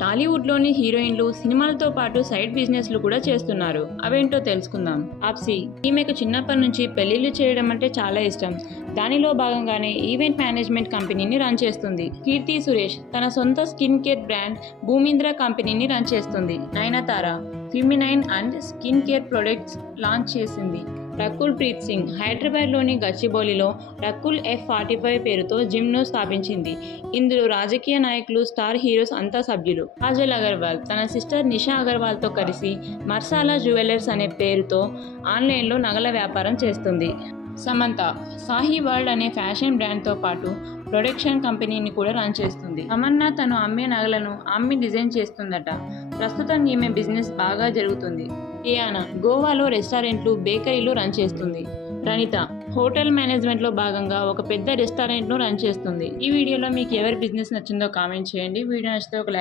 టాలీవుడ్లోని హీరోయిన్లు సినిమాలతో పాటు సైడ్ బిజినెస్లు కూడా చేస్తున్నారు. అవేంటో తెలుసుకుందాం. ఆప్సీ ఈమెకు చిన్నప్పటి నుంచి పెళ్ళిళ్ళు చేయడం అంటే చాలా ఇష్టం. దానిలో భాగంగానే ఈవెంట్ మేనేజ్మెంట్ కంపెనీని రన్ చేస్తుంది. కీర్తి సురేష్ తన సొంత స్కిన్ కేర్ బ్రాండ్ భూమింద్ర కంపెనీని రన్ చేస్తుంది. Nayanthara feminine and skin care products launch చేసింది. రకుల్ ప్రీత్ సింగ్ హైదరాబాద్లోని గచ్చిబౌలిలో రకుల్ ఎఫ్ ఫార్టీ ఫైవ్ పేరుతో జిమ్ను స్థాపించింది. ఇందులో రాజకీయ నాయకులు స్టార్ హీరోస్ అంతా సభ్యులు. కాజల్ అగర్వాల్ తన సిస్టర్ నిషా అగర్వాల్తో కలిసి మర్సాలా జ్యువెలర్స్ అనే పేరుతో ఆన్లైన్లో నగల వ్యాపారం చేస్తుంది. సమంత సాహి వరల్డ్ అనే ఫ్యాషన్ బ్రాండ్తో పాటు ప్రొడక్షన్ కంపెనీని కూడా రన్ చేస్తుంది. తమన్నా తను అమ్మే నగలను అమ్మి డిజైన్ చేస్తుందట. ప్రస్తుతం ఈమె బిజినెస్ బాగా జరుగుతుంది. టియానా గోవాలో రెస్టారెంట్లు బేకరీలు రన్ చేస్తుంది. ప్రణిత హోటల్ మేనేజ్మెంట్లో భాగంగా ఒక పెద్ద రెస్టారెంట్ను రన్ చేస్తుంది. ఈ వీడియోలో మీకు ఎవరి బిజినెస్ నచ్చిందో కామెంట్ చేయండి. వీడియో నచ్చితే ఒక లైక్